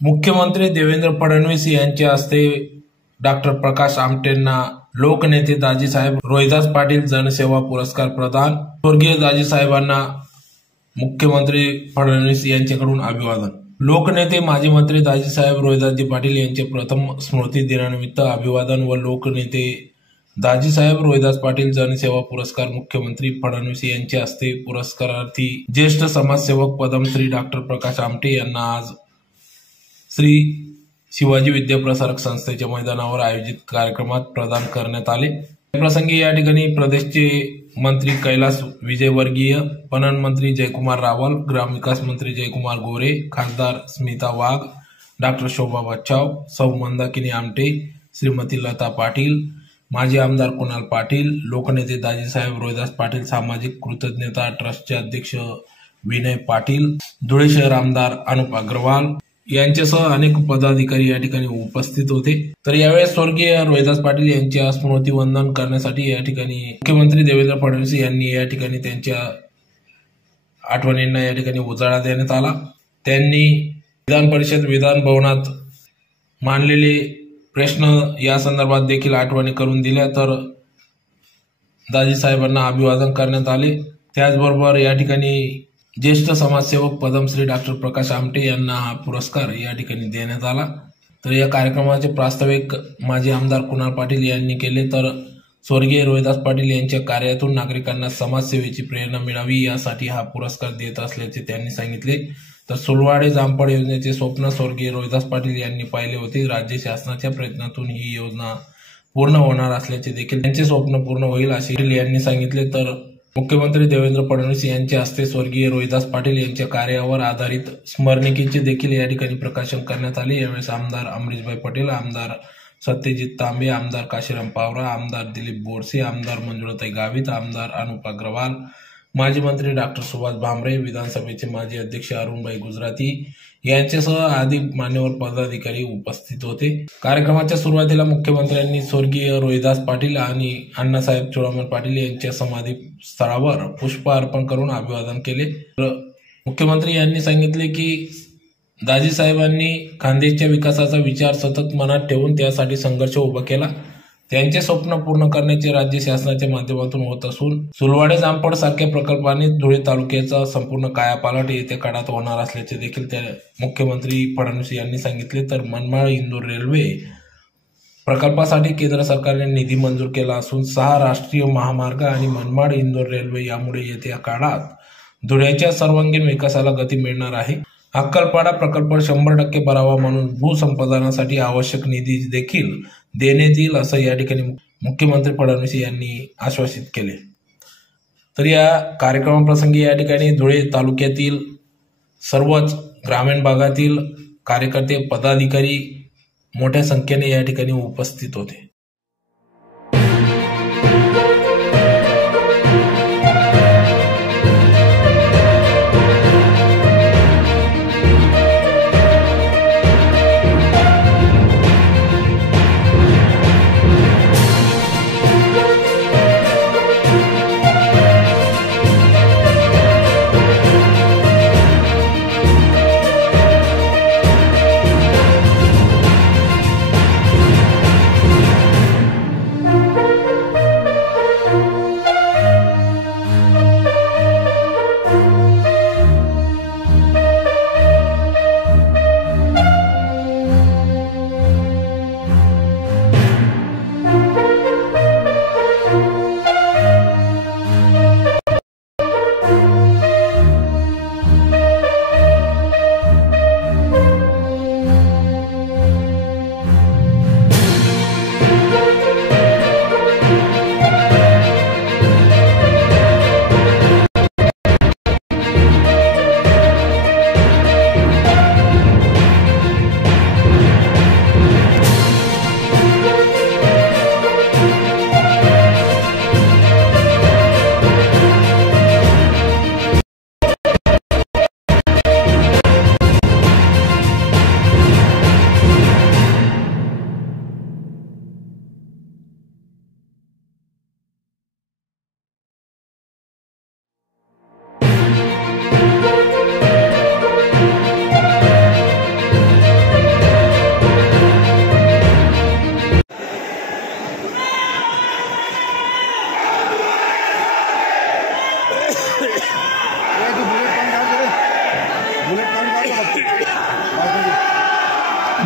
मुख्यमंत्री देवेंद्र फडणवीस यांच्या हस्ते डॉक्टर प्रकाश आमटेंना लोकनेते दाजीसाहेब रोहिदास पाटील जनसेवा पुरस्कार प्रदान। स्वर्गीय दाजीसाहेबांना मुख्यमंत्री फडणवीस यांच्याकडून अभिवादन। लोकनेते माजी मंत्री दाजीसाहेब रोहिदासजी पाटील यांचे प्रथम स्मृती दिनानिमित्त अभिवादन व लोकनेते दाजीसाहेब रोहिदास पाटील जनसेवा पुरस्कार मुख्यमंत्री फडणवीस यांच्या हस्ते पुरस्कारार्थी ज्येष्ठ समाजसेवक पद्मश्री डॉक्टर प्रकाश आमटे यांना आज श्री शिवाजी विद्याप्रसारक संस्थेच्या मैदानावर आयोजित कार्यक्रमात प्रदान करण्यात आले। या प्रसंगी या ठिकाणी प्रदेशचे मंत्री कैलास विजयवर्गीय, पणन मंत्री जयकुमार रावल, ग्रामविकास मंत्री जयकुमार गोरे, खासदार स्मिता वाघ, डॉक्टर शोभा बच्चाव, सौ मंदाकिनी आमटे, श्रीमती लता पाटील, माजी आमदार कुणाल पाटील, लोकनेते दाजीसाहेब रोहिदास पाटील सामाजिक कृतज्ञता ट्रस्टचे अध्यक्ष विनय पाटील, धुळे शहर आमदार अनुप अग्रवाल यांच्यासह अनेक पदाधिकारी या ठिकाणी उपस्थित होते। तर यावेळी स्वर्गीय रोहिदास पाटील यांच्या स्मृती वंदन करण्यासाठी या ठिकाणी मुख्यमंत्री देवेंद्र फडणवीस यांनी या ठिकाणी त्यांच्या आठवणींना या ठिकाणी उजाळा देण्यात आला। त्यांनी विधान परिषद विधान भवनात मांडलेले प्रश्न या संदर्भात देखील आठवणी करून दिल्या, तर दाजीसाहेबांना अभिवादन करण्यात आले। त्याचबरोबर या ठिकाणी ज्येष्ठ समाजसेवक पद्मश्री डॉक्टर प्रकाश आमटे यांना हा पुरस्कार या ठिकाणी देण्यात आला। तर या कार्यक्रमाचे प्रास्ताविक माजी आमदार कुणाल पाटील यांनी केले। तर स्वर्गीय रोहिदास पाटील यांच्या कार्यातून नागरिकांना समाजसेवेची प्रेरणा मिळावी यासाठी हा पुरस्कार देत असल्याचे त्यांनी सांगितले। तर सुलवाडे जामपड योजनेचे स्वप्न स्वर्गीय रोहिदास पाटील यांनी पाहिले होते। राज्य शासनाच्या प्रयत्नातून ही योजना पूर्ण होणार असल्याचे देखील त्यांचे स्वप्न पूर्ण होईल असे पाटील यांनी सांगितले। तर मुख्यमंत्री देवेंद्र फडणवीस यांच्या हस्ते स्वर्गीय रोहिदास पाटील यांच्या कार्यावर आधारित स्मरणिकेचे देखील या ठिकाणी प्रकाशन करण्यात आले। यावेळेस आमदार अमरीशभाई पटेल, आमदार सत्यजित तांबे, आमदार काशीराम पावरा, आमदार दिलीप बोरसे, आमदार मंजुळाताई गावित, आमदार अनुप अग्रवाल, माजी मंत्री डॉक्टर सुभाष भामरे, विधानसभेचे माजी अध्यक्ष अरुणभाई गुजराती यांच्यासह अधिक मान्यवर पदाधिकारी उपस्थित होते। कार्यक्रमाच्या सुरुवातीला मुख्यमंत्र्यांनी स्वर्गीय रोहिदास पाटील आणि अण्णासाहेब चोळमन पाटील यांच्या समाधी स्थळावर पुष्प अर्पण करून अभिवादन केले। मुख्यमंत्री यांनी सांगितले की दाजीसाहेबांनी खानदेशच्या विकासाचा विचार सतत मनात ठेवून त्यासाठी संघर्ष उभा केला। त्यांचे स्वप्न पूर्ण करण्याचे राज्य शासनाच्या माध्यमातून होत असून सुलवाडे जामपड सारख्या प्रकल्पाने धुळे तालुक्याचा संपूर्ण कायापालट येत्या काळात होणार असल्याचे देखील मुख्यमंत्री फडणवीस यांनी सांगितले। तर मनमाड इंदूर रेल्वे प्रकल्पासाठी केंद्र सरकारने निधी मंजूर केला असून 6 राष्ट्रीय महामार्ग आणि मनमाड इंदूर रेल्वे यामुळे येत्या काळात धुळ्याच्या सर्वांगीण विकासाला गती मिळणार आहे। अक्कलपाडा प्रकल्प 100% भरावा म्हणून भूसंपादनासाठी आवश्यक निधी देखील देण्यात येईल असं या ठिकाणी मुख्यमंत्री फडणवीस यांनी आश्वासित केले। तर या कार्यक्रमाप्रसंगी या ठिकाणी धुळे तालुक्यातील सर्वच ग्रामीण भागातील कार्यकर्ते, पदाधिकारी मोठ्या संख्येने या ठिकाणी उपस्थित होते।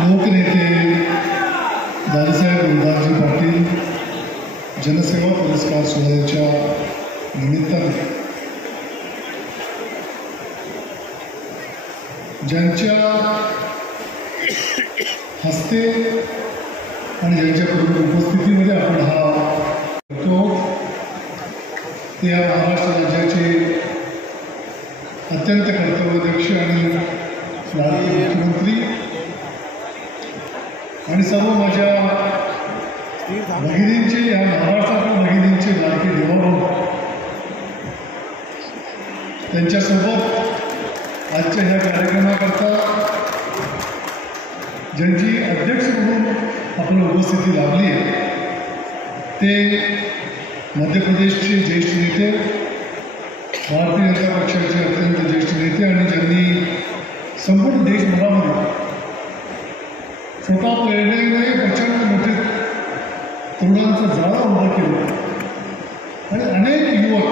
लोकनेते दादासाहेब गुरुदासजी पाटील जनसेवा पुरस्कार सोहळ्याच्या निमित्ताने ज्यांच्या हस्ते आणि ज्यांच्या उपस्थितीमध्ये आपण हा करतो ते या महाराष्ट्र राज्याचे अत्यंत कर्तव्यदक्ष आणि लाडके मुख्यमंत्री आणि सर्व माझ्या भगिनींचे, या महाराष्ट्रातील भगिनींचे लाडके देवाभाऊ, त्यांच्यासोबत आजच्या ह्या कार्यक्रमाकरता ज्यांची अध्यक्ष म्हणून आपल्या उपस्थिती लाभली आहे ते मध्य प्रदेशचे ज्येष्ठ नेते, भारतीय जनता पक्षाचे अत्यंत ज्येष्ठ नेते आणि ज्यांनी संपूर्ण देशभरामध्ये स्वतः प्रेरणेने प्रचंड मोठे तरुणांचा जाळा उभा केला आणि अनेक युवक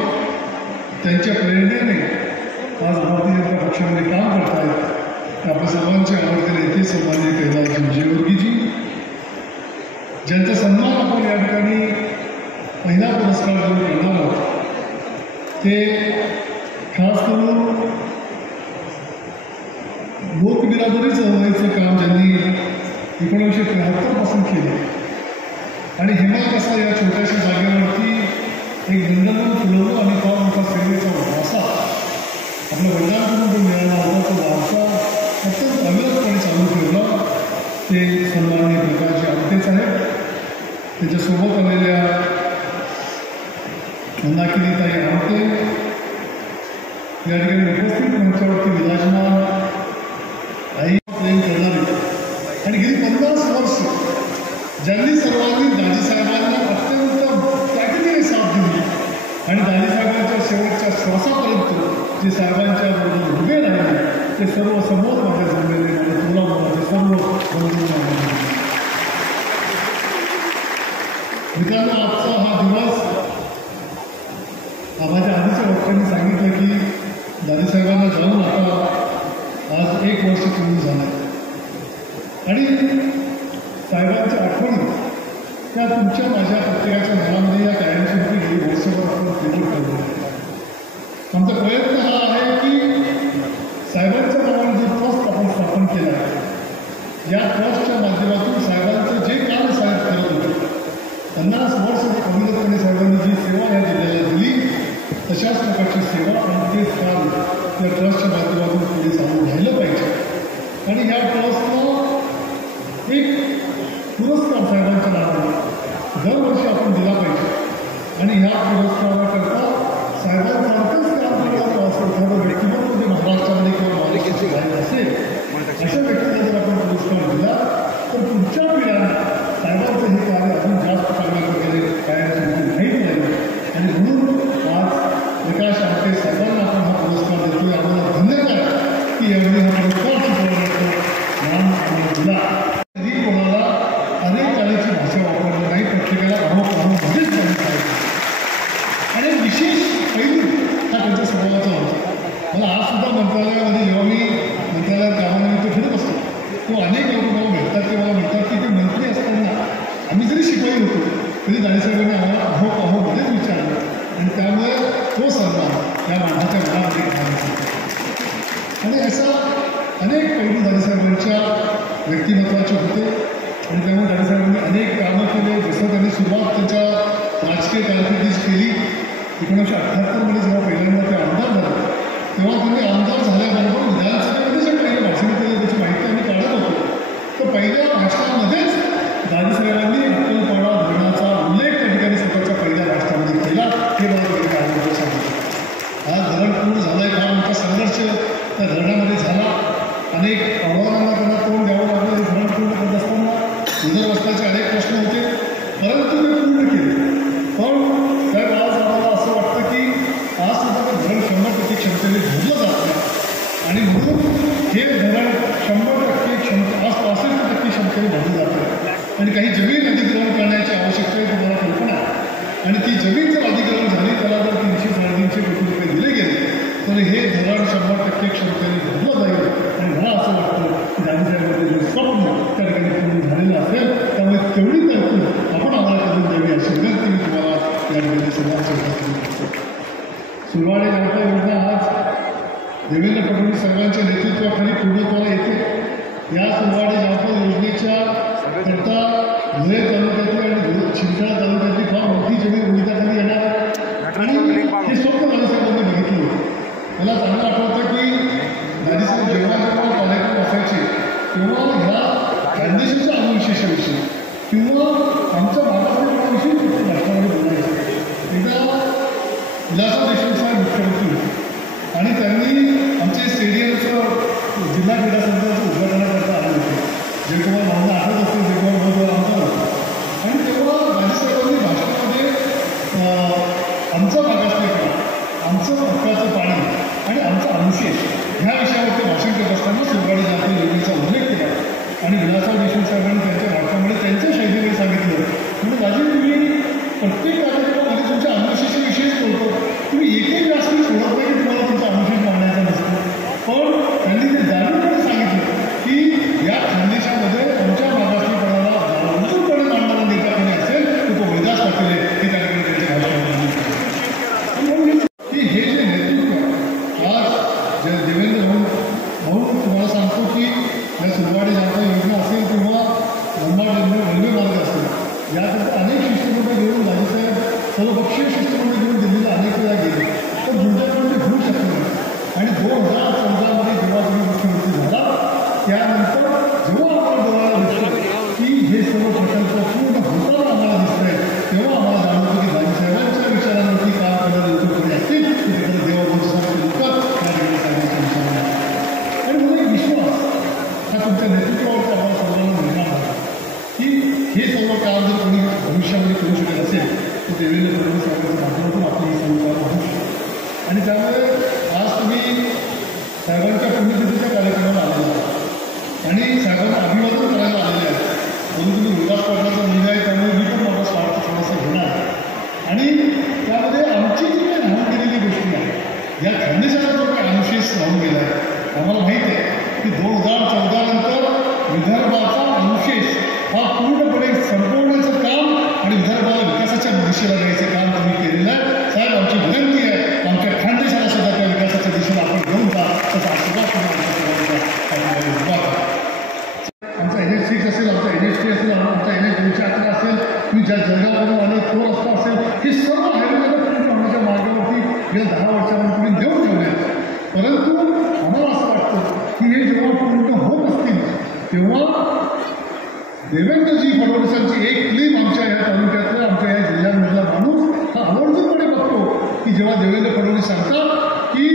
त्यांच्या प्रेरणेने आज भारतीय जनता पक्षामध्ये काम करत आहेत. आपल्या सर्वांचे आवडते नेते सन्माननीय कैलासजी विजयवर्गीजी, ज्यांचा सन्मान आपण या ठिकाणी पहिला पुरस्कार देऊन करणार आहोत, ते खास करून लोकबिरादरी चळवळीचं काम ज्यांनी 1973 पासून केलं आणि हेमलकसा या छोट्याशा जागेवरती एक बंधन फुलवलं आणि फार मोठा सेवेचा वारसा आपल्या वडिलांकडून जो मिळाला होता, तो वारसा अत्यंत अविरतपणे चालू ठेवला. ते सन्माननीय प्रकाशजी आमटेच आहेत. त्याच्यासोबत आलेल्या मंदाकिनीताई आमटे या ठिकाणी उपस्थित मंचावरती विराजमान आई प्रेम करणारे आणि गेली 50 वर्ष ज्यांनी सर्वांनी दाजीसाहेबांना अत्यंत ताकदीने साथ दिली आणि दाजीसाहेबांच्या शेवटच्या श्वासापर्यंत जे साहेबांच्या बरोबर उभे राहिले ते सर्व समोर माझ्या जमलेले आणि तुला माझे सर्व बंधू मित्रांनो, आजचा हा दिवस माझ्या आधीच्या वक्त्यांनी सांगितलं की दाजीसाहेबांना जाऊन आता आज 1 वर्ष पूर्ण झालं आणि साहेबांच्या आठवणी त्या तुमच्या माझ्या प्रत्येकाच्या मनामध्ये या कायमस्वरूपी गेली वर्षभर आपण केंद्रित करतो. आमचा प्रयत्न हा आहे की साहेबांच्या नावाने जो ट्रस्ट आपण स्थापन केला आहे, या ट्रस्टच्या माध्यमातून साहेबांचं जे काम साहेब करत होते, 50 वर्ष अविरतपणे साहेबांनी जी सेवा या जिल्ह्याला दिली, तशाच प्रकारची सेवा आणि तेच काम त्या ट्रस्टच्या माध्यमातून पुढे चालू राहिलं पाहिजे. आणि ह्या ट्रस्टला एक पुरस्कार साहेबांच्या नावाने दरवर्षी आपण दिला पाहिजे आणि ह्या पुरस्काराकरता साहेबांसारखंच काम करणारं असं एखादं व्यक्तिमत्व जे महाराष्ट्रामध्ये किंवा महाराष्ट्राचे राहिलं असेल, अशा व्यक्तीला जर आपण पुरस्कार दिला तर पुढच्या पिढ्यांना साहेबांचं हे कार्य अजून जास्त चांगल्या प्रकारे कायमस्वरूपी माहीत राहील आणि म्हणून आज प्रकाश आमटे साहेबांना आपण हा पुरस्कार देतोय. आम्हाला धन्यवाद की एवढी हा पुरस्कार शिकवण्याचं ज्ञान आम्हाला दिला. कधी कोणाला अनेक काळाची भाषा वापरली नाही, प्रत्येकाला अहोमध्येच बोलत पाहिजे आणि विशेष पैलू हा त्यांच्या स्वभावाचा होता. मला आज सुद्धा मंत्रालयामध्ये जेव्हा मी मंत्रालयात कामानिमित्त फिरत असतो, तो अनेक लोक मला भेटतात ते मला म्हणतात की ते मंत्री असताना आम्ही जरी शिपाई होतो तरी दाजीसाहेबांनी आम्हाला अहोमध्येच विचारलं आणि त्यामुळे तो सन्मान या माणसाच्या मनामध्ये घालायचा. आणि असा अनेक पैलू दाजीसाहेबांच्या व्यक्तिमत्वाचे होते आणि त्यामुळे दाजीसाहेबांनी अनेक कामं केले. जसं त्यांनी सुरुवात त्यांच्या राजकीय कारकिर्दीच केली. 1978 जेव्हा पहिल्यांदा ते आमदार झाले, तेव्हा त्यांनी आमदार झाल्याबरोबर विधानसभेमध्ये जे पहिले भाषण केले त्याची माहिती आम्ही काढत होतो. तर पहिल्या भाषणामध्येच दाजीसाहेबांनी अक्कलपाडा धरणाचा उल्लेख त्या ठिकाणी स्वतःच्या पहिल्या भाषणामध्ये केला. हे मला त्यांनी काढून सांगितलं. आज धरण पूर्ण झालं आहे, हा आमचा संघर्ष त्या धरणामध्ये झाला. अनेक आव्हानांना त्यांना तोंड द्यावं लागलं. हे धरण पूर्ण करत असताना उदरवस्त्राचे अनेक प्रश्न होते, परंतु ते पूर्ण केले. पण साहेब आज आम्हाला असं वाटतं की आज सुद्धा ते धरण 100% क्षमतेने भरलं जातं आणि म्हणून हे धरण 100% क्षमता 65% क्षमतेने भरलं जातं आणि काही जमीन अधिग्रहण करण्याची आवश्यकता आहे, तुम्हाला कल्पना आहे. आणि ती जमीन जर अधिग्रहण झाली, त्याला जर 300-350 कोटी रुपये दिले गेले तर हे धरण 100% क्षमतेने भरलं जाईल आणि मला असं वाटतं की दाजीसाहेबांचे जे स्वप्न सुलवाडे जामफळ योजनेच्या करता धुळे तालुक्यातली आणि शिंदखेडा तालुक्यातली फार मोठी जमीन उडीदाखाली येणार आणि हे स्वप्न दादासाहेबांनी बघितलं होतं. मला चांगलं आठवतं की दादासाहेब जेव्हा कार्यक्रम असायचे तेव्हा ह्या खानदेशाच्या अनुविशेषाविषयी किंवा आमच्या भागाविषयी राष्ट्रामध्ये बोलायचं. एकदा विलासराव देशमुख साहेब मुख्यमंत्री होते आणि त्यांनी आमचे स्टेडियमचं जिल्हा क्रीडा संकुलाचं उद्घाटन करता आले होते. जयकुमार भाऊंना आठवत असतील, जयकुमार भाऊ आमचा होता आणि तेव्हा दादासाहेबांनी भाषणामध्ये आमचा भागातले आमचं हक्काचं पाणी आणि आमचा अनुशेष ह्या विषयावरती भाषण करत असताना सुलवाडे जामफळ योजनेचा उल्लेख केला आणि विलासराव देशमुख साहेबांनी त्यांच्या भाषणामध्ये त्यांच्या शैलीमध्ये सांगितलं म्हणजे माझी तुम्ही प्रत्येक कार्यक्रमामध्ये तुमच्या अनुशेषाविषयीच बोलतो, तुम्ही एकही व्यासपीठ सोडत नाही की तुम्हाला तुमचा अनुशेष मांडायचा नसतो. पण त्यांनी ते जाणूनपणे सांगितलं की या खानदेशामध्ये आमच्या मागासलेपणाला उचलपणे मांडणारा नेता कोणी असेल तर तो वैदास पाटील आहे हे त्यांनी त्यांच्या भाषणामध्ये की हे जे नेतृत्व आज देवेंद्र भाऊ तुम्हाला सांगतो की या सुलवाडे जामफळ योजना असेल किंवा लंबाड रेल्वे मार्ग असेल याकरता अनेक शिष्टमंडळ घेऊन दादासाहेब सर्वपक्षीय शिष्टमंडळ घेऊन दिल्लीला अनेक वेळा गेले तर दुर्दैवाने ते होऊ शकले नाही. आणि 2014 जेव्हा तुम्ही मुख्यमंत्री झाला त्यानंतर जेव्हा आपण डोळ्याला दिसतो की हे सर्व प्रकल्प पूर्ण होताना आम्हाला दिसत आहे तेव्हा आम्हाला जाणवतं की दादासाहेबांच्या विचारांवरती काम करणारे लोक कोणी असतील की तिकडे देवाभाऊसारखे लोक त्या ठिकाणी साहेबांच्या विचारांना आणि मला एक विश्वास हा तुमच्या नेतृत्वावरती आम्हाला सर्वांना निर्माण झाला की हे सर्व काम जर कोणी भविष्यामध्ये करू शकत असेल तर देवेंद्र फडणवीस साहेबांच्या माध्यमातून आपण हे सर्व काम होऊ शकतो. आणि त्यामुळे आज तुम्ही साहेबांच्या पुण्यतिथीच्या कार्यक्रमाला आलेला आहात आणि साहेबांना अभिवादन करायला आलेले आहेत. म्हणून तुम्ही उल्हास पाटलाचा मुलगा आहे त्यामुळे मी पण माझा स्वार्थ थोडासा घेणार आणि त्यामध्ये आमची जी काही राहून गेलेली गोष्टी आहे या खानदेशाचा जो काही अनुशेष राहून गेला आहे आम्हाला माहीत आहे की 2014 नंतर विदर्भाचा अनुशेष हा पूर्णपणे संपवण्याचं काम आणि विदर्भाला विकासाच्या दिशेला जायचं काम तुम्ही केलेलं आहे. साहेब आमची विनंती आहे आमच्या खानदेशाला सुद्धा त्या विकासाच्या दिशेला आपण घेऊन जा तसा आशीर्वाद आमचा NH6 असेल, आमचा NH3 असेल, आमचा NH211 असेल, तुम्ही ज्या जळगावमधून आले तो रस्ता असेल, हे सर्व हायवेला आमच्या मार्गावरती गेल्या 10 वर्षांमध्ये तुम्ही देऊन ठेवले. परंतु आम्हाला असं वाटतं की हे जेव्हा पूर्ण होत असतील तेव्हा देवेंद्रजी फडणवीसांची एक क्लिप आमच्या या तालुक्यातल्या आमच्या या जिल्ह्यामधला माणूस हा आवर्जूनपणे बघतो की जेव्हा देवेंद्र फडणवीस सांगतात की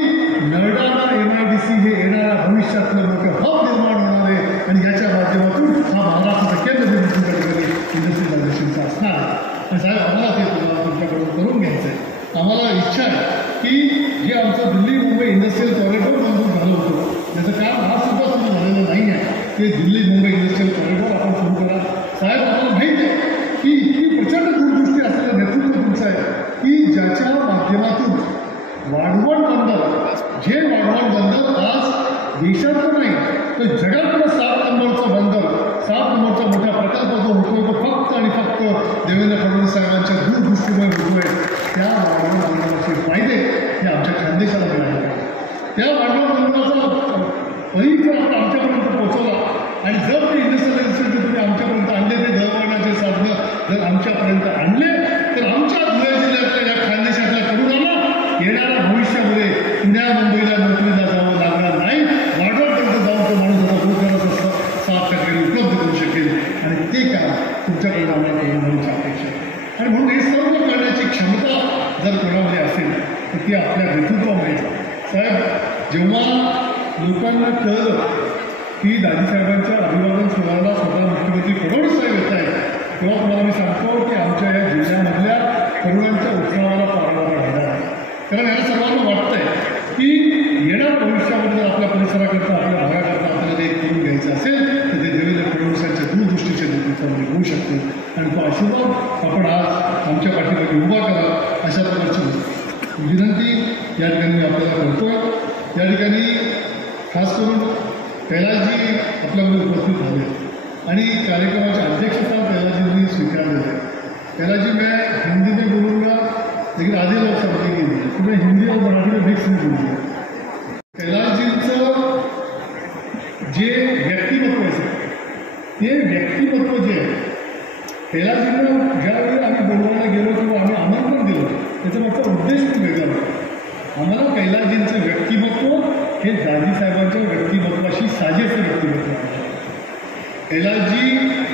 नरडाणा MIDC हे येणाऱ्या भविष्यातलं मोठं हब निर्माण होणार आहे आणि याच्या माध्यमातून हा महाराष्ट्राचा केंद्रबिंदू तुमच्या ठिकाणी इंडस्ट्रियल राजशीलचा असणार आहे. आणि साहेब आम्हाला ते तुम्हाला तुमच्याकडून करून घ्यायचं आहे. आम्हाला इच्छा आहे की हे आमचं दिल्ली मुंबई इंडस्ट्रियल कॉरिडॉर मंजूर झालं होतं त्याचं काम हा सुद्धा सुरू झालेलं नाही आहे. ते दिल्ली मुंबई इंडस्ट्रियल कॉरिडॉर आपण सुरू करा. साहेब आम्हाला माहिती आहे की इतकी प्रचंड दूरदृष्टी असलेलं नेतृत्व तुमचं आहे की ज्याच्या माध्यमातून वाढवण बंदर जे वाढवण बंदर आज देशाचं नाही तर जगातलं 7 नंबरचं बंदर 7 नंबरचा मोठा प्रकल्प जो होतोय तो फक्त आणि फक्त देवेंद्र फडणवीस साहेबांच्या दूरदृष्टीमुळे होतोय. त्या वाढवण बंदराचे फायदे हे आमच्या खानदेशाला मिळाले पाहिजे. त्या वाढवण बंदराचा परिचय आपण आमच्यापर्यंत पोहोचवला आणि जर ते इंडस्ट्रियल तुम्ही आमच्यापर्यंत आणले ते दळणवळणाचे साधनं जर आमच्यापर्यंत आणले तर आमच्या धुळे जिल्ह्यातल्या या खानदेशातल्या तरुणांना येणाऱ्या भविष्यामध्ये पुण्या मुंबईला नोकरीला जावं लागणार नाही. वाढवणपर्यंत जाऊन तो माणूस आता रोजगाराचं 7% उपलब्ध करू शकेल आणि ते काम तुमच्याकडे आम्हाला करून अपेक्षा आहे. आणि म्हणून हे सर्व करण्याची क्षमता जर कोणामध्ये असेल तर ती आपल्या नेतृत्वामुळे. साहेब जेव्हा लोकांना कळलं की दाजीसाहेबांच्या अभिवादन सोहळ्याला स्वतः मुख्यमंत्री फडणवीस साहेब येत आहेत तेव्हा तुम्हाला मी सांगतो की आमच्या या जिल्ह्यामधल्या तरुणांच्या उत्साहाला पारंगार राहिला आहे. कारण याला सर्वांना वाटतंय की येणाऱ्या भविष्यामध्ये जर आपल्या परिसराकरता आपल्या भागाकरता आपल्याला ते करून घ्यायचं असेल तर ते देवेंद्र फडणवीसांच्या दूरदृष्टीच्या नेतृत्वामध्ये होऊ शकते आणि तो आशीर्वाद आपण आज आमच्या पाठीमागे उभा करा अशा प्रकारची विनंती या ठिकाणी मी आपल्याला करतोय. या ठिकाणी खास करून कैलासजी आपल्यामध्ये उपस्थित झाले आणि कार्यक्रमाचे अध्यक्षस्थान कैलासजींनी स्वीकारलेलं आहे. कैलासजी मैं हिंदी में बोलूँगा लेकिन आधे लोग समझेंगे तो मैं हिंदी और मराठी में मिक्स में बोलूँगा. कैलासजींचं जे व्यक्तिमत्व आहे ते व्यक्तिमत्व जे आहे, कैलासजींना ज्यावेळी आम्ही बोलवायला गेलो किंवा आम्ही आमंत्रण दिलं त्याचा मागचा उद्देश खूप वेगळा होता. आम्हाला कैलासजींचं व्यक्तिमत्व हे दाजीसाहेबांच्या व्यक्तिमत्वाशी साजेचं व्यक्तिमत्व आहे. कैलासजी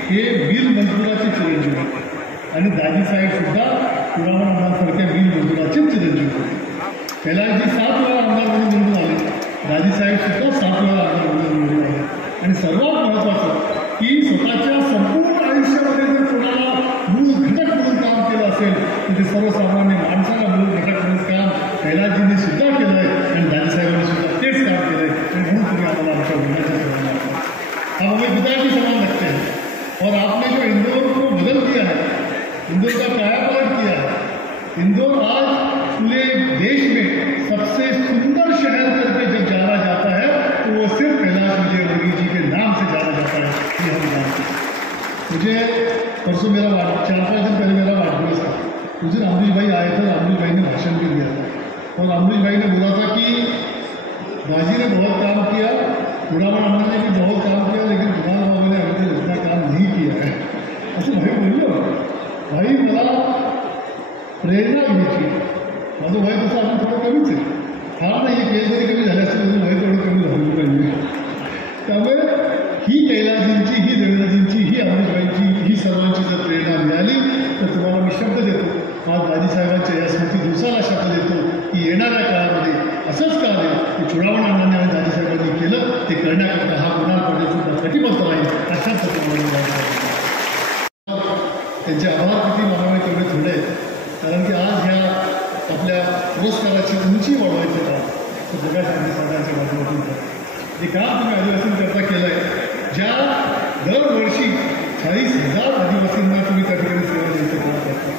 हे बिल मजदुराचे चिरंजीव आणि दाजीसाहेबसुद्धा पुरावा आमदारसारख्या बिल मजदुराचे चिरंजीव होते. कैलासजी 7 वेळा आमदार म्हणून निवडून आले, दाजीसाहेबसुद्धा 7 वेळा आमदार म्हणून निवडून आले. आणि सर्वात महत्त्वाचं की स्वतःच्या संपूर्ण आयुष्यामध्ये जर कोणाला मूळ घटक म्हणून काम केलं असेल तर ते सर्वसामान्य माणसाला मूळ घटक म्हणून काम कैलासजींनी सुद्धा केलं आहे आणि दाजीसाहेबांनी सुद्धा तेच काम केलं आहे. आणि म्हणून तुम्ही आम्हाला आमच्या बोलण्याच्या समान हम हमें पिता की समान लगते हैं. और आपने जो इंदौर को बदल दिया है, इंदौर का कायापलट किया है, इंदौर आज पूरे देश में सबसे सुंदर शहर करके जब जाना जाता है तो वो सिर्फ कैलाश विजयवर्गीय जी के नाम से जाना जाता है. ये हम जानते हैं. मुझे परसों मेरा 4-5 दिन पहले मेरा वाढदिवस था. उस दिन अमरीश भाई आए थे, अमरीश भाई ने भाषण भी दिया था और अमरीश भाई ने बोला था कि बाजी ने बहुत काम किया, उड़ावा अण्णा ने भी बहुत काम किया, लेकिन दुकान बाबा ने अभी तक उतना काम नहीं किया है. असं भाई बोललो. भाई मला प्रेरणा घ्यायची. माझं वय तसं अजून थोडं कमीच आहे, फार नाही, पेज जरी कमी झालं असतं तरी वय थोडं कमी झालं पाहिजे. त्यामुळे ही कैलासजींची, ही देवराजींची, ही अमरीशबाईंची, ही सर्वांची जर प्रेरणा मिळाली तर तुम्हाला मी शब्द देतो, आज दाजीसाहेबांच्या या स्मृती दिवसाला शब्द देतो की येणाऱ्या काळामध्ये असंच काम आहे की चुडावण अण्णांनी आणि दाजीसाहेबांनी केलं ते करण्याकरता हा गुन्हा करण्याचा कटिबद्ध राहील. अशाच त्यांचे आभार किती मानावे तेवढे थोडे आहेत. कारण की आज ह्या आपल्या पुरस्काराची उंची वाढवायचं काम तर प्रकाश साहेबांच्या माध्यमातून जे काम तुम्ही आदिवासींकरता केलं आहे, ज्या दरवर्षी 40,000 आदिवासींना तुम्ही त्या ठिकाणी सेवा द्यायचं काम करता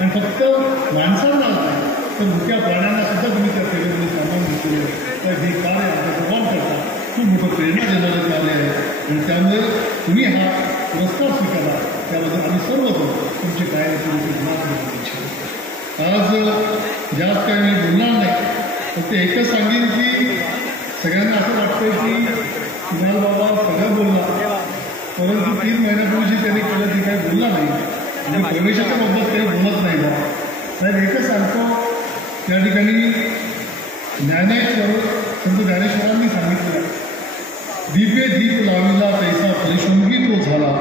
आणि फक्त माणसांना नाही तर मुख्या प्राण्यांना सुद्धा तुम्ही त्या सेवेमध्ये सामावून घेतलेलं आहे. तर हे कार्य आपल्या सर्वांना करता खूप मोठं प्रेरणा देणारं कार्य आहे आणि त्यामुळे तुम्ही हा पुरस्कार स्वीकारा. त्याबद्दल आम्ही सर्वजण तुमचे काय आज जास्त काही मी बोलणार नाही, फक्त एकच सांगेन की सगळ्यांना असं वाटतं की कुणाल बाबा सगळं बोलला, परंतु 3 महिन्यापूर्वी त्यांनी केलं ते काही बोलला नाही आणि प्रवेशाच्या बाबत काही बोलत नाही. साहेब एकच सांगतो, त्या ठिकाणी संत ज्ञानेश्वरांनी सांगितलं, दीपे दीप लाविला तैसा फलिशृंगी तो झाला,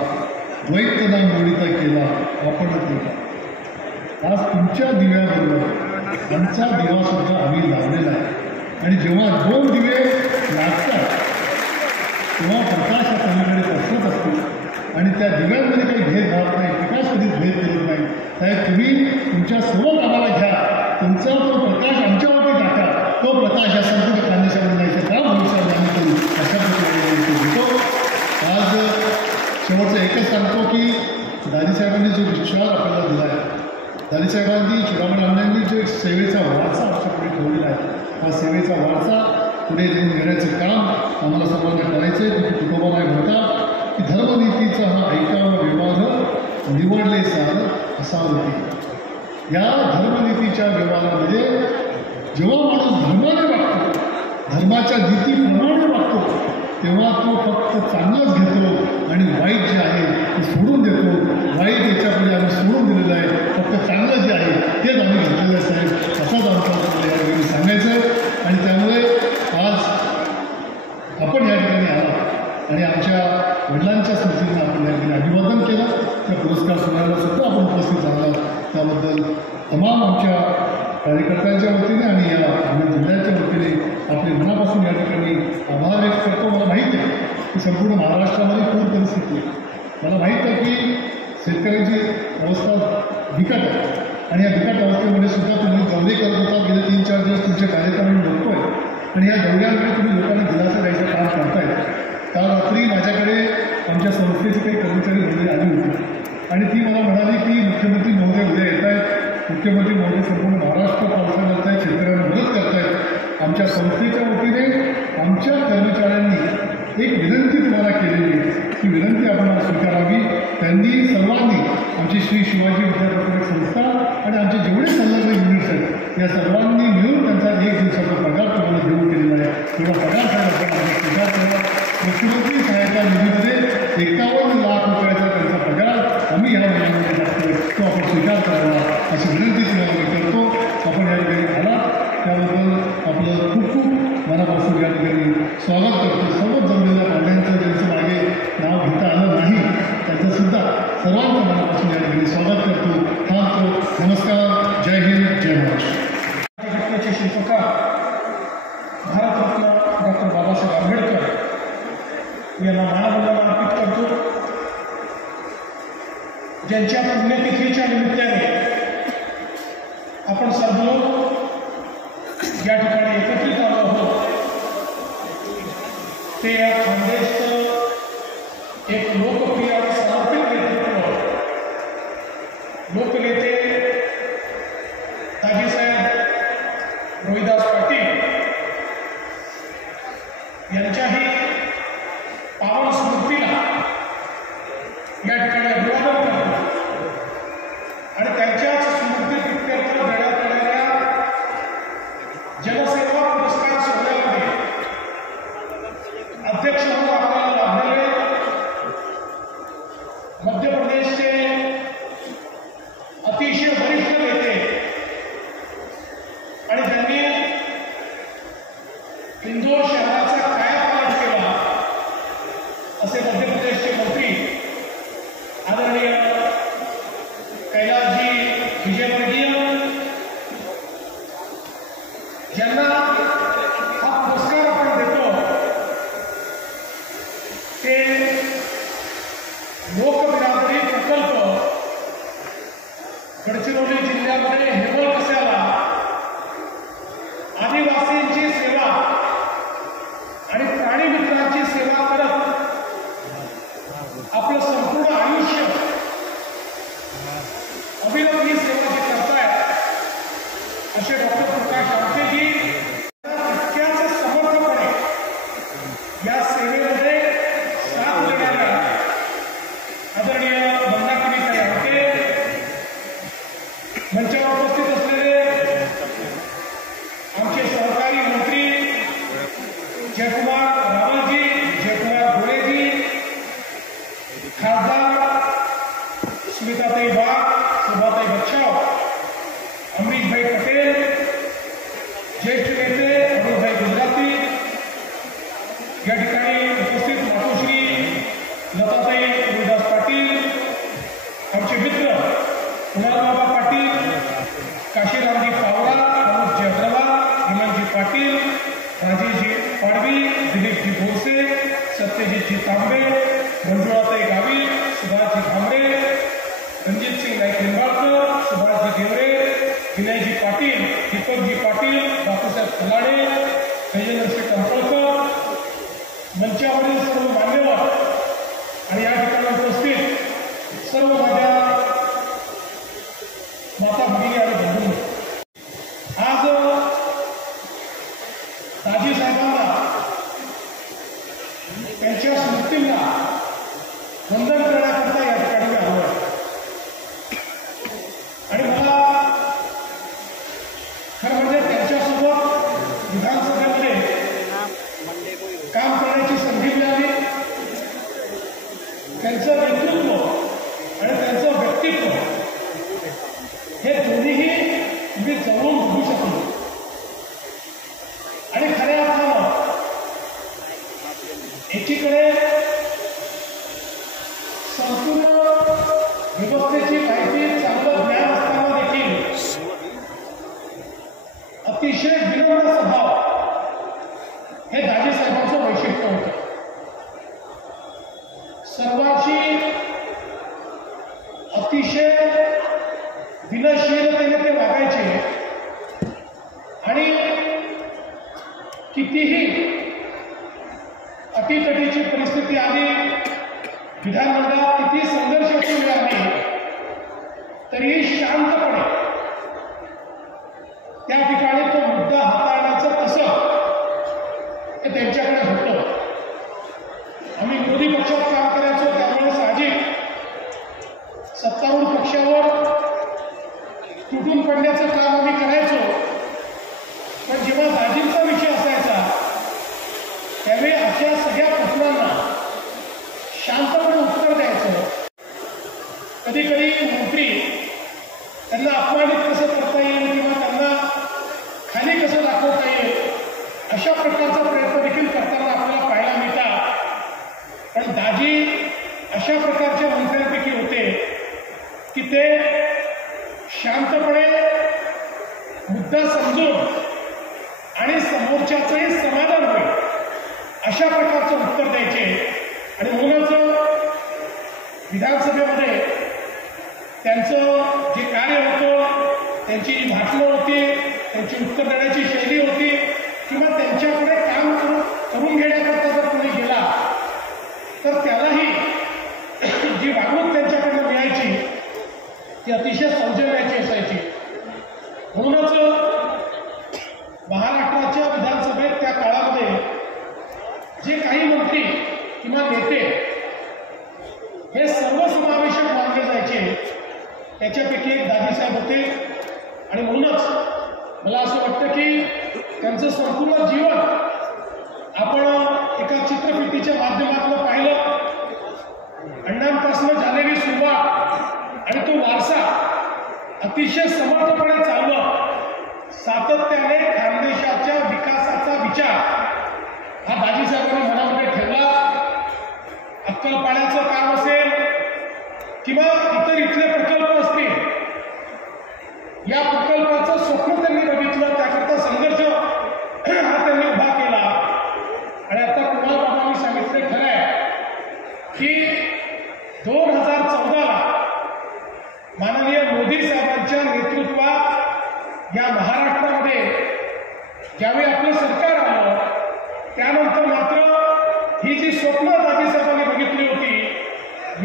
द्वैतना मोडिता केला आपण केला. आज तुमच्या दिव्याबरोबर आमचा दिवासुद्धा आम्ही लावलेला आहे आणि जेव्हा 2 दिवे लागतात तेव्हा प्रकाश हा सगळीकडे पसरत असतो आणि त्या दिव्यांमध्ये काही भेदभाव नाही, प्रकाश कधीच भेद करत नाही. साहेब तुम्ही तुमच्या सर्व कामाला घ्या, तुमचा तो प्रकाश आमच्यावरती टाका, तो प्रकाश या संपूर्ण खानदेशामध्ये जायचं काम भविष्यात आम्ही करू अशा प्रकारे घेतो. आज शेवटचं एकच सांगतो की दाजीसाहेबांनी जो विश्वास आपल्याला दिला आहे, दाजीसाहेबांनी चुडावण अण्णांनी जो एक सेवेचा वारसा आमच्यापुढे ठेवलेला आहे, हा सेवेचा वारसा पुढे नेऊन घेण्याचं काम आम्हाला सर्वांना करायचं आहे. तिथे तुकोबाराय म्हणतात की धर्मनीतीचा हा ऐकावा व्यवहार निवडले सार असा होती. या धर्मनीतीच्या व्यवहारामध्ये जेव्हा माणूस धर्माने वागतो, धर्माच्या नीतीप्रमाणे वागतो, तेव्हा तो फक्त चांगलंच घेतो आणि वाईट जे आहे ते सोडून देतो. वाईट याच्यापुढे आम्ही सोडून दिलेलं आहे, फक्त चांगलं जे आहे तेच आम्ही घेतलेलं आहे. साहेब असंच आमचं यावेळी सांगायचं आहे आणि त्यामुळे आज आपण या ठिकाणी आला आणि आमच्या वडिलांच्या स्मृतींना आपण या ठिकाणी अभिवादन केलं. त्या पुरस्कार सोहळ्याला सुद्धा आपण उपस्थित झाला, त्याबद्दल तमाम आमच्या कार्यकर्त्यांच्या वतीने आणि या जिल्ह्याच्या वतीने आपले मनापासून या ठिकाणी आभार व्यक्त करतो. मला माहीत आहे की संपूर्ण महाराष्ट्रामध्ये पूर परिस्थिती आहे, मला माहीत आहे की शेतकऱ्यांची अवस्था बिकट आहे आणि या बिकट अवस्थेमध्ये सुद्धा तुम्ही दौरे करत होता. गेले 3-4 दिवस तुमच्या कार्यक्रमाने बघतोय आणि या दौऱ्यांमध्ये तुम्ही लोकांना दिलासा द्यायचं काम करताय. काल रात्री माझ्याकडे आमच्या संस्थेचे काही कर्मचारी वगैरे आली होती आणि ती मला म्हणाली की मुख्यमंत्री महोदय उद्या येत आहेत, मुख्यमंत्री महोदय संपूर्ण महाराष्ट्र पावसाळ्यात करत आहेत, शेतकऱ्यांना मदत करत आहेत. आमच्या संस्थेच्या वतीने आमच्या कर्मचाऱ्यांनी एक विनंती तुम्हाला केलेली आहे, ती विनंती आपण स्वीकारावी. त्यांनी सर्वांनी आमची श्री शिवाजी विद्यापीठ संस्था आणि आमचे जेवढे संलग्न युनिट्स आहेत या सर्वांनी मिळून त्यांचा 1 दिवसाचा पगार तुम्हाला देऊ केलेला आहे. तेवढा पगार आपण स्वीकार केला. मुख्यमंत्री सहायता निधीमध्ये 51 लाख यांना मानवंदना अर्पित करतो. ज्यांच्या पुण्यतिथीच्या निमित्ताने आपण सर्व या ठिकाणी एकत्रित आलो आहोत ते या खानदेशचं एक लोकप्रिय आणि समर्पित नेतृत्व लोकनेते दाजीसाहेब रोहिदास पाटील यांच्याही पावन स्मृतीला या ठिकाणी अभिवादन करतो आणि त्यांच्याच स्मृती प्रित्यर्थ देण्यात येणाऱ्या जनसेवा पुरस्कार सोहळ्यामध्ये अध्यक्ष म्हणून आपल्याला लाभलेले मध्य प्रदेशचे अतिशय वरिष्ठ नेते आणि त्यांनी इंदोर शहराचा कायापालट केला असे मध्य प्रदेशचे मंत्री आदरणीय कैलासजी विजयवर्गीय ज्यांना हा पुरस्कार आपण देतो ते लोकबिरादरी प्रकल्प गडचिरोली जिल्ह्यामध्ये हेमलकस्याला आदिवासींची सेवा आणि प्राणी मित्रांची सेवा करत आपलं संपूर्ण आयुष्य अविरत ही सेवा जी करतायत असे डॉक्टर प्रकाश आमटेजी तितक्याच समर्थपणे या सेवेमध्ये साथ देणाऱ्या आदरणीय मंदाकिनीताई आमटे, मंचावर उपस्थित असलेले आमचे सहकारी मंत्री जयकुमार रावलजी, जयकुमार घोडेजी, खासदार स्मिताताई वाघ, शोभाताई बच्चाव, अमरीशभाई पटेल, ज्येष्ठ नेते अरुणभाई गुजराती, या ठिकाणी उपस्थित मातोश्री लताताई रोहिदास पाटील, आमचे मित्र कुणालबाबा पाटील, काशीरामजी पावरा, प्रमोदजी अग्रवाल, हेमंतजी पाटील, राजेशजी पाडवी, दिलीपजी भोसे, सत्यजितजी तांबे, मंजुळाताई गावी, सुभाषजी भामरे, रणजितसिंग नाईक लिंबाळकर, सुभाषजी गेवरे, विनयजी पाटील, दीपकजी पाटील, बापूसाहेब फलाणे, गजेंद्रसिंह कंपळकर, मंचावरील सर्व मान्यवर आणि या ठिकाणी उपस्थित सर्व माझ्या माता भगिनी आणि बंधू, आज दाजी साहेबांना त्यांच्या स्मृतींना वंदन करण्याकरता या ठिकाणी मी आलो आहे. आणि मला खरं म्हणजे त्यांच्यासोबत विधानसभेमध्ये काम करण्याची संधी मिळाली. त्यांचं नेतृत्व आणि त्यांचं व्यक्तित्व हे दोन्हीही मी जवळून बघू शकलो आणि खऱ्या अर्थानं एकीकडे संपूर्ण व्यवस्थेची माहिती चांगलं ज्ञान असताना देखील अतिशय विनम्र स्वभाव हे दाजी साहेबांचं वैशिष्ट्य होतं. सर्वांशी अतिशय विनयशीलतेने ते वागायचे आणि कितीही अटीतटीची परिस्थिती आली, विधानमंडळात किती संघर्ष सुरू आले तरीही शांतपणे त्या ठिकाणी तो मुद्दा हाताळण्याचं कसं हे त्यांच्याकडे होतं. आम्ही विरोधी पक्षात काम करायचो त्यामुळे साहजिक सत्तारूढ पक्षावर तुटून पडण्याचं काम आम्ही करायचो. पण जेव्हा दाजींचा विषय असायचा त्यावेळी अशा सगळ्या प्रश्नांना शांतपणे उत्तर द्यायचं. कधी कधी मंत्री त्यांना अपमानित कसं करता येईल किंवा त्यांना खाली कसं दाखवता येईल अशा प्रकारचा प्रयत्न देखील करताना आपल्याला पाहायला मिळतात. पण दाजी अशा प्रकारच्या मंत्र्यांपैकी होते की ते शांतपणे मुद्दा समजून आणि समोरच्याचंही समाधान होईल अशा प्रकारचं उत्तर द्यायचे त्यांचं जे कार्य होतं, त्यांची जी भाषणं होती, त्यांची उत्तर देण्याची शैली होती, किंवा त्यांच्याकडे काम करून घेण्याकरता जर कोणी गेला तर त्यालाही जी वागणूक त्यांच्याकडनं मिळायची ती अतिशय सौजन्याची असायची. म्हणूनच महाराष्ट्राच्या विधानसभेत त्या काळामध्ये जे काही मंत्री किंवा नेते हे सर्वसमावेशक मानले जायचे, त्याच्यापैकी एक दाजीसाहेब होते. आणि म्हणूनच मला असं वाटतं की त्यांचं संपूर्ण जीवन आपण एका चित्रफितीच्या माध्यमातून पाहिलं. अण्णांपासून झालेली सुरुवात आणि तो वारसा अतिशय समर्थपणे चाललं. सातत्याने खानदेशाच्या विकासाचा विचार हा दाजीसाहेबांनी मनामध्ये ठेवला. अक्कलपाड्याचं काम असेल किंवा इतर इथले प्रकल्प असतील, या प्रकल्पाचं स्वप्न त्यांनी बघितलं, त्याकरता संघर्ष हा त्यांनी उभा केला. आणि आता कुणाल बाबांनी सांगितले खरं आहे की 2014ला माननीय मोदी साहेबांच्या नेतृत्वात या महाराष्ट्रामध्ये ज्यावेळी आपलं सरकार आलं त्यानंतर मात्र ही जी स्वप्न दाजीसाहेबांनी बघितली होती,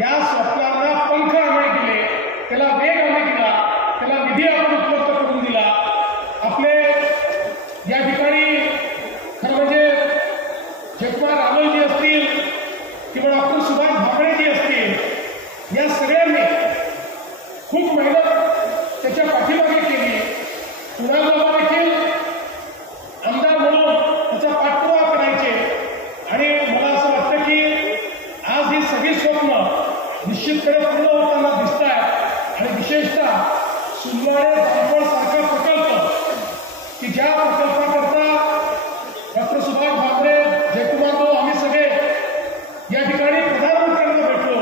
या स्वप्नांना पंख आम्ही दिले, त्याला वेग आम्ही दिला, त्याला निधी आपण उपलब्ध करून दिला. आपले या ठिकाणी खरं म्हणजे जगपाल रावलजी असतील किंवा डॉक्टर सुभाष भामरेजी असतील, या सगळ्यांनी खूप मेहनत त्याच्या पाठीमागे केली. कुणाल बाबा देखील आमदार म्हणून त्याचा पाठपुरावा करायचे. आणि मला असं वाटतं की आज ही सगळी स्वप्न निश्चितपणे पूर्ण होताना दिसत आहेत. आणि विशेषतः सुलवाडे जामफळ सारखा प्रकल्प की ज्या प्रकल्पाकरता डॉक्टर सुभाष भामरे, जयकुमार भाऊ, आम्ही सगळे या ठिकाणी प्रधानमंत्र्यांना भेटलो.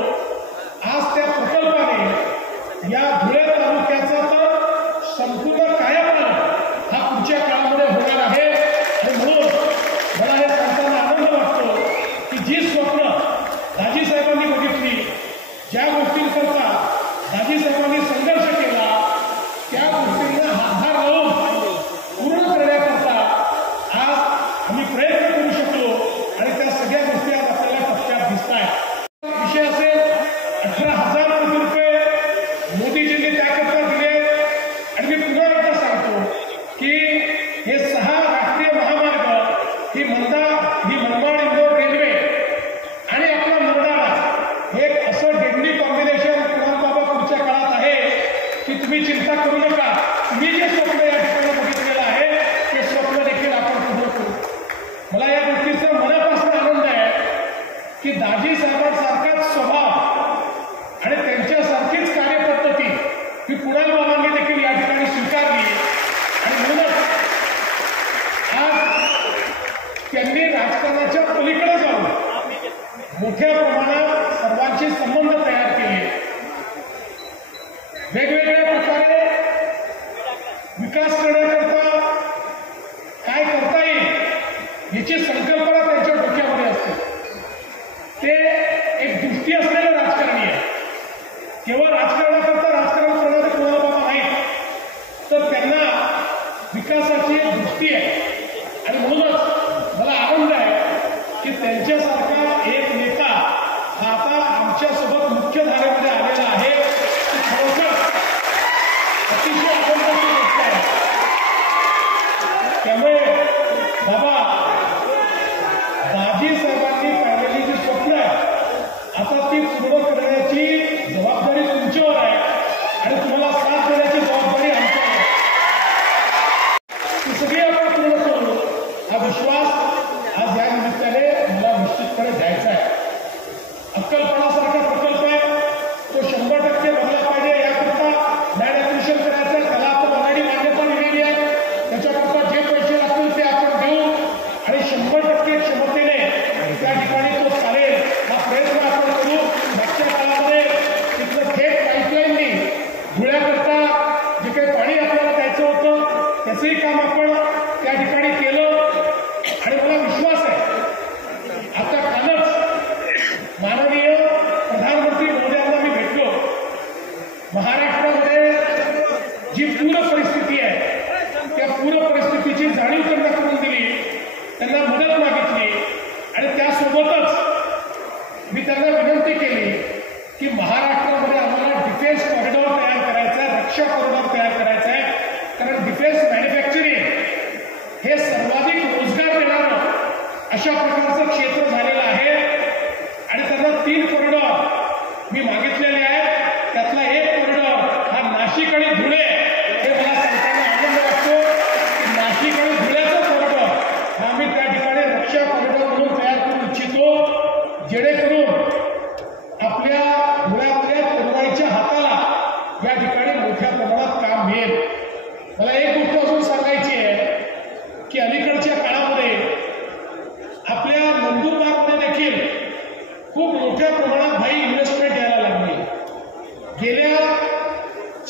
आज त्या प्रकल्पाने या धुळे तालुक्याचा तर संपूर्ण कायापालट हा पुढच्या काळामध्ये होणार आहे. आणि म्हणून मला हे सांगताना आनंद वाटतो की जी स्वप्न दाजीसाहेबांनी बघितली, ज्या गोष्टींकरता दाजीसाहेबांनी संघर्ष केला, त्या गोष्टींना हातभार लावून पूर्ण करण्याकरता आज आम्ही प्रयत्न करू शकलो. आणि त्या सगळ्या गोष्टी आज आपल्याला टप्प्यात दिसत आहेत. विषय असेल 18,000 कोटी रुपये मोदीजींनी त्याकरता दिले. आणि मी पुन्हा एकदा सांगतो की हे 6 राष्ट्रीय महामार्ग, ही मनमाड इंदोर रेल्वे आणि आपला मंडाळा, एक असं डेडली कॉम्बिनेशन कुणाल बाबा पुढच्या काळात आहे की तुम्ही चिंता करू नका. मी जे स्वप्न या ठिकाणी बघितलेलं आहे ते स्वप्न देखील आपण पूर्ण करू. मला या गोष्टीचा मनापासून आनंद आहे की दाजीसाहेबांसारखाच स्वभाव आणि त्यांच्यासारखीच कार्यपद्धती ही कुणाल बाबांनी देखील या ठिकाणी स्वीकारली. आणि म्हणूनच आज त्यांनी राजकारणाच्या पलीकडे जाऊन मोठ्या प्रमाणात सर्वांचे संबंध तयार केले. वेगवेगळ्या प्रकारे विकास करण्याकरता काय करता येईल याची संकल्पना त्यांच्या डोक्यामध्ये असते. ते एक दृष्टी असलेलं राजकारणी आहे. केवळ राजकारणाकरता राजकारण करणारे कुणाल बाबा नाहीत, तर त्यांना विकासाची एक दृष्टी आहे. आणि म्हणूनच मला आनंद आहे की त्यांच्यासारखा एक नेता हा आता आमच्यासोबत मुख्य धारेमध्ये आलेला आहे. खरोखर अतिशय आनंदाची गोष्ट आहे. त्यामुळे बाबा, दाजीसाहेबांनी पाहिलेली जी स्वप्न आहे आता ती पूर्ण करण्याची जबाबदारी तुमच्यावर आहे आणि तुम्हाला साथ देण्याची जबाबदारी आमच्यावर आहे. ती सगळी आपण पूर्ण करू. मी त्यांना विनंती केली की महाराष्ट्रामध्ये आम्हाला डिफेन्स कॉरिडॉर तयार करायचा आहे, रक्षा कॉरिडॉर तयार करायचा आहे, कारण डिफेन्स मॅन्युफॅक्चरिंग हे सर्वाधिक रोजगार देणारं अशा प्रकारचं क्षेत्र झालेलं आहे आणि त्यांना 3 कॉरिडॉर मी मागितलेले आहेत. त्यातला एक कॉरिडॉर हा नाशिक आणि धुळे, हे मला सांगताना आनंद वाटतो की नाशिक आणि धुळ्याचा कॉरिडॉर हा मी त्या ठिकाणी रक्षा कॉरिडॉर म्हणून तयार करू इच्छितो, जेणेकरून आपल्या धुळ्यातल्या तरुणाईच्या हाताला या ठिकाणी मोठ्या प्रमाणात काम मिळेल. मला एक गोष्ट अजून सांगायची आहे की अलीकडच्या काळामध्ये आपल्या नंदुरबारमध्ये देखील खूप मोठ्या प्रमाणात भाई इन्व्हेस्टमेंट यायला लागली. गेल्या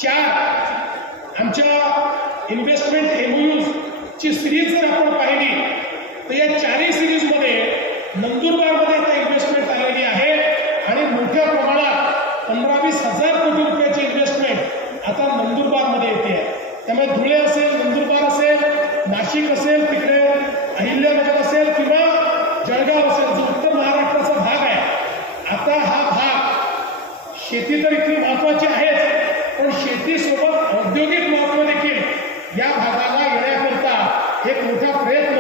4 आमच्या इन्व्हेस्टमेंट MOUs ची सिरीज जर आपण पाहिली तर या 4ही सिरीजमध्ये नंदुरबारमध्ये आता इन्व्हेस्टमेंट आलेली आहे आणि मोठ्या प्रमाणात 15-20 हजार कोटी रुपयाची इन्व्हेस्टमेंट आता नंदुरबारमध्ये येते. त्यामुळे धुळे असेल, नंदुरबार असेल, नाशिक असेल, तिकडे अहिल्यानगर असेल किंवा जळगाव असेल, जो उत्तर महाराष्ट्राचा भाग आहे, आता हा भाग शेती तर इतकी महत्वाची आहेच, पण शेतीसोबत औद्योगिक महत्व देखील या भागाला येण्याकरता एक मोठा प्रयत्न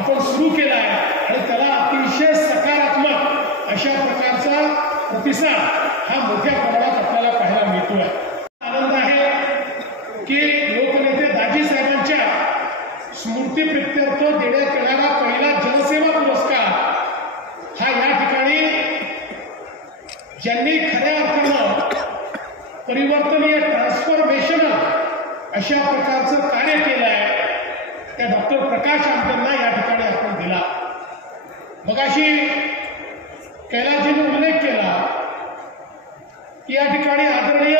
आपण सुरू केला आहे आणि त्याला अतिशय सकारात्मक अशा प्रकारचा प्रतिसाद हा मोठ्या प्रमाणात आपल्याला पाहायला मिळतोय. आनंद आहे की लोकनेते दाजी साहेबांच्या स्मृतीप्रित्यर्थ देण्यात येणारा पहिला जनसेवा पुरस्कार हा या ठिकाणी ज्यांनी खऱ्या अर्थानं परिवर्तनीय ट्रान्सफॉर्मेशनल अशा प्रकारचं कार्य केलं आहे त्या डॉक्टर प्रकाश आमटेंना या ठिकाणी आपण दिला. मगाशी कैलासजीने उल्लेख केला की या ठिकाणी आदरणीय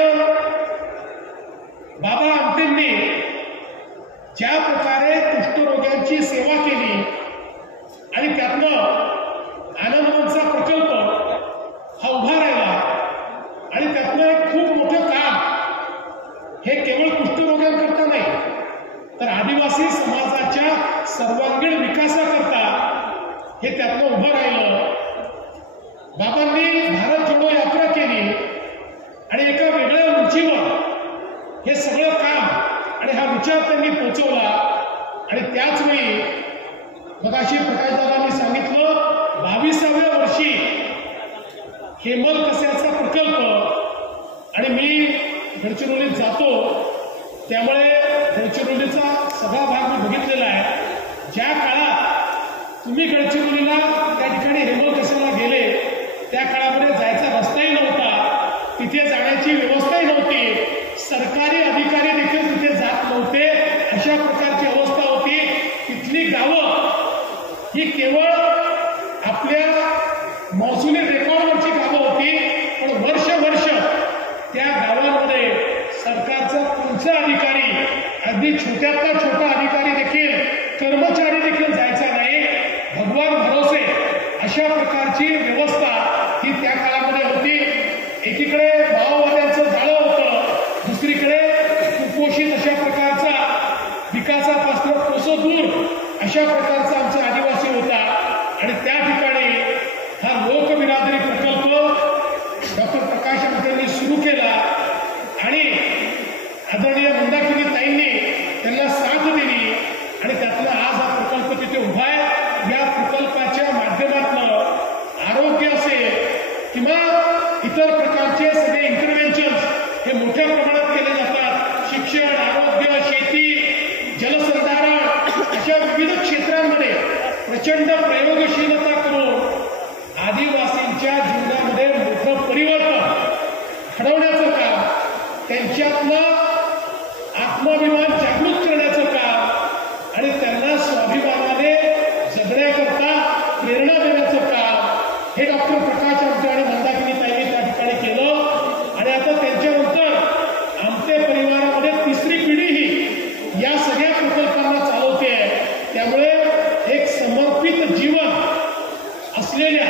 बाबा आमटेंनी ज्या प्रकारे कुष्ठरोग्यांची सेवा केली आणि त्यातनं आनंदवनचा प्रकल्प हा उभा राहिला आणि त्यातलं एक खूप मोठं काम हे केवळ कुष्ठरोग्यांकरता नाही तर आदिवासी समाजाच्या सर्वांगीण विकासाकरता हे त्यातनं उभं राहिलं. बाबांनी भारत जोडो यात्रा केली आणि एका वेगळ्या उंचीवर हे सगळं काम आणि हा विचार त्यांनी पोचवला आणि त्याच वेळी मगाशी प्रकाशदादांनी सांगितलं 22व्या वर्षी हेमल कस्याचा प्रकल्प आणि मी गडचिरोलीत जातो त्यामुळे गडचिरोलीचा सगळा भाग मी बघितलेला आहे. ज्या काळात तुम्ही गडचिरोलीला त्या ठिकाणी हेमल कस्याला गेले त्या काळामध्ये जायचा रस्ताही नव्हता, तिथे जाण्याची व्यवस्थाही नव्हती, सरकारी अधिकारी देखील तिथे जात नव्हते, अशा प्रकारची अवस्था होती. तिथली गावं ही केवळ आपल्या महसुली रेकॉर्डवरची गावं होती, पण वर्ष त्या गावांमध्ये सरकारचा कोणता अधिकारी, अगदी छोट्यातला छोटा अधिकारी देखील, कर्मचारी देखील जायचा नाही. भगवान भरोसे अशा प्रकारची व्यवस्था ही त्या काळामध्ये होती. एकीकडे माओवाद्यांचं जाळं होतं, दुसरीकडे कुपोषित अशा प्रकारचा विकासापासून कोसो दूर अशा प्रकारचा आमचा आदिवासी होता आणि त्या ठिकाणी हा लोकबिरादरी प्रकल्प डॉक्टर प्रकाश आमटेंनी सुरू केला आणि आदरणीय मंदाकिनी ताईंनी त्यांना साथ दिली आणि त्यातला आज हा प्रकल्प तिथे उभा आहे. या प्रकल्पाच्या माध्यमातून आरोग्य असेल किंवा इतर प्रकारचे सगळे इंटरव्हेन्शन्स हे मोठ्या प्रमाणात केले जातात. शिक्षण, आरोग्य, शेती, जलसंधारण अशा विविध क्षेत्रांमध्ये प्रचंड प्रयोगशीलता करून आदिवासींच्या जीवनामध्ये मोठं परिवर्तन घडवण्याचं काम, त्यांच्यातलं आत्माभिमान जागृत करण्याचं काम आणि त्यांना स्वाभिमानाने जगण्याकरता प्रेरणा देण्याचं काम हे डॉक्टर प्रकाश आमटे आणि मंदाकिनी ताईंनी त्या ठिकाणी केलं आणि आता त्यांच्यानंतर आमटे परिवारामध्ये 3री पिढीही या सगळ्या प्रकल्पांना चालवते. त्यामुळे एक समर्पित जीवन असलेल्या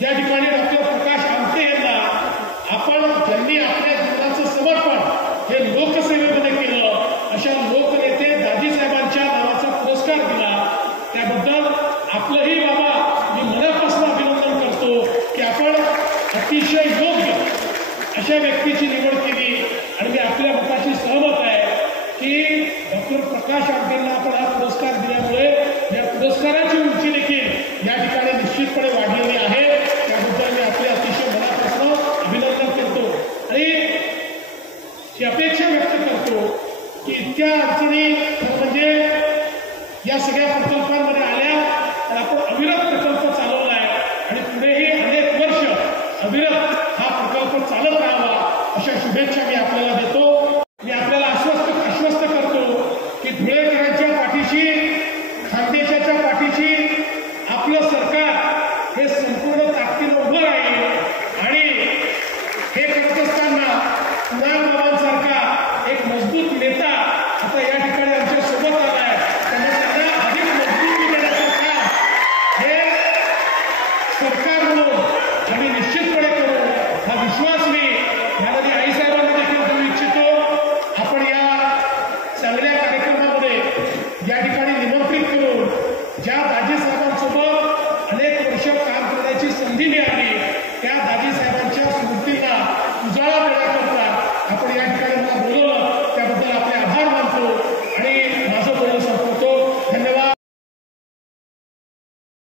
या ठिकाणी डॉक्टर प्रकाश आमटे यांना आपण ज्यांनी आपल्या जीवनाचं समर्पण हे लोकसेवेमध्ये केलं अशा लोकनेते दाजी साहेबांच्या नावाचा पुरस्कार दिला. त्याबद्दल आपलंही बाबा मी मनापासून अभिनंदन अशा व्यक्तीची निवड केली आणि मी आपल्या मताशी सहमत आहे की डॉक्टर प्रकाश आमटेंना आपण हा पुरस्कार दिल्यामुळे या पुरस्काराची उंची देखील या ठिकाणी निश्चितपणे वाढलेली आहे. त्याबद्दल मी आपले अतिशय मनापासून अभिनंदन करतो आणि ही अपेक्षा व्यक्त करतो की इतक्या अडचणी म्हणजे या सगळ्या प्रकल्पांमध्ये आल्या तर आपण अविरत प्रकल्प चालवला आहे आणि पुढेही अनेक वर्ष अविरत हा प्रकल्प चालत राहावा अशा शुभेच्छा